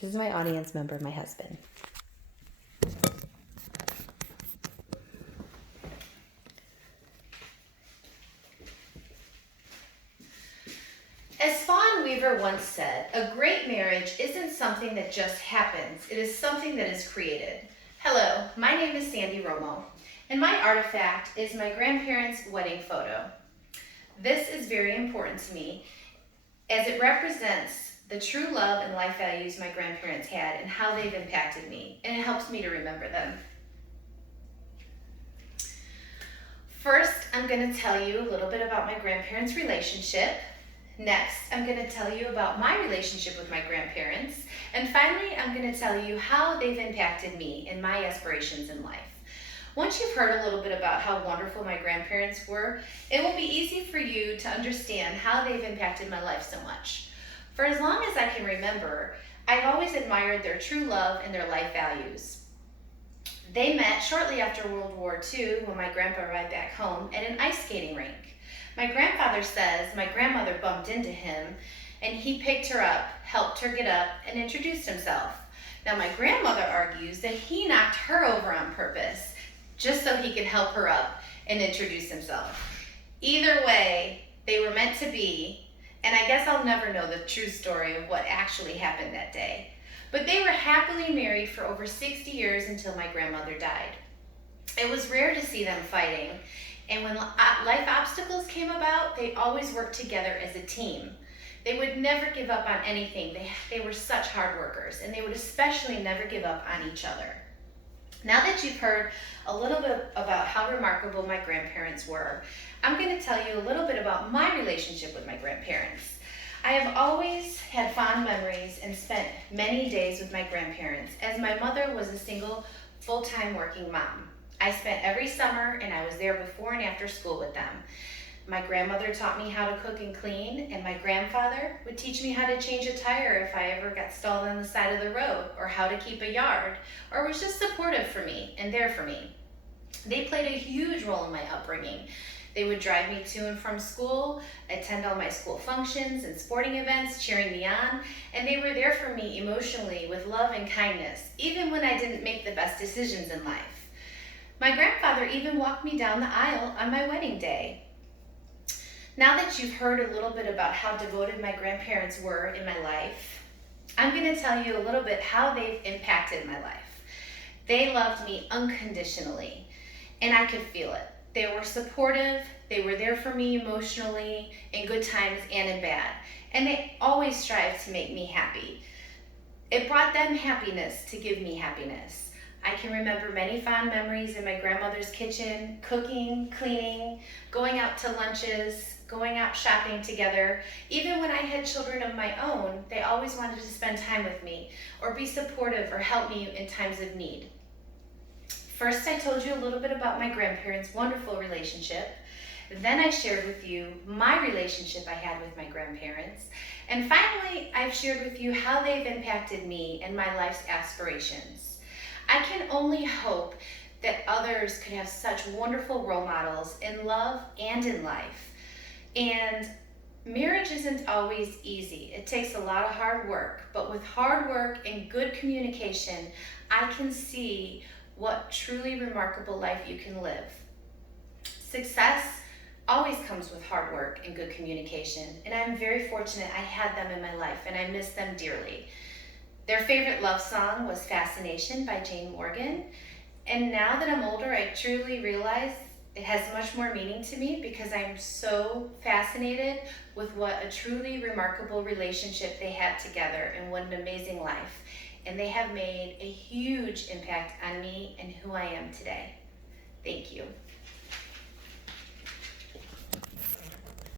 This is my audience member, my husband. As Fawn Weaver once said, a great marriage isn't something that just happens, it is something that is created. Hello, my name is Sandy Romo, and my artifact is my grandparents' wedding photo. This is very important to me as it represents the true love and life values my grandparents had and how they've impacted me, and it helps me to remember them. First, I'm going to tell you a little bit about my grandparents' relationship. Next, I'm going to tell you about my relationship with my grandparents. And finally, I'm going to tell you how they've impacted me and my aspirations in life. Once you've heard a little bit about how wonderful my grandparents were, it will be easy for you to understand how they've impacted my life so much. For as long as I can remember, I've always admired their true love and their life values. They met shortly after World War II when my grandpa arrived back home at an ice skating rink. My grandfather says my grandmother bumped into him and he picked her up, helped her get up, and introduced himself. Now my grandmother argues that he knocked her over on purpose just so he could help her up and introduce himself. Either way, they were meant to be, and I guess I'll never know the true story of what actually happened that day. But they were happily married for over 60 years until my grandmother died. It was rare to see them fighting, and when life obstacles came about, they always worked together as a team. They would never give up on anything. They were such hard workers, and they would especially never give up on each other. Now that you've heard a little bit about how remarkable my grandparents were, I'm going to tell you a little bit about my relationship with my grandparents. I have always had fond memories and spent many days with my grandparents, as my mother was a single, full-time working mom. I spent every summer and I was there before and after school with them. My grandmother taught me how to cook and clean, and my grandfather would teach me how to change a tire if I ever got stalled on the side of the road, or how to keep a yard, or was just supportive for me and there for me. They played a huge role in my upbringing. They would drive me to and from school, attend all my school functions and sporting events, cheering me on, and they were there for me emotionally with love and kindness, even when I didn't make the best decisions in life. My grandfather even walked me down the aisle on my wedding day. Now that you've heard a little bit about how devoted my grandparents were in my life, I'm going to tell you a little bit how they've impacted my life. They loved me unconditionally, and I could feel it. They were supportive, they were there for me emotionally, in good times and in bad, and they always strived to make me happy. It brought them happiness to give me happiness. I can remember many fond memories in my grandmother's kitchen, cooking, cleaning, going out to lunches, going out shopping together. Even when I had children of my own, they always wanted to spend time with me or be supportive or help me in times of need. First, I told you a little bit about my grandparents' wonderful relationship. Then I shared with you my relationship I had with my grandparents. And finally, I've shared with you how they've impacted me and my life's aspirations. I can only hope that others could have such wonderful role models in love and in life. And marriage isn't always easy. It takes a lot of hard work, but with hard work and good communication, I can see what truly remarkable life you can live. Success always comes with hard work and good communication, and I'm very fortunate I had them in my life, and I miss them dearly. Their favorite love song was Fascination by Jane Morgan, and now that I'm older, I truly realize it has much more meaning to me because I'm so fascinated with what a truly remarkable relationship they had together and what an amazing life. And they have made a huge impact on me and who I am today. Thank you.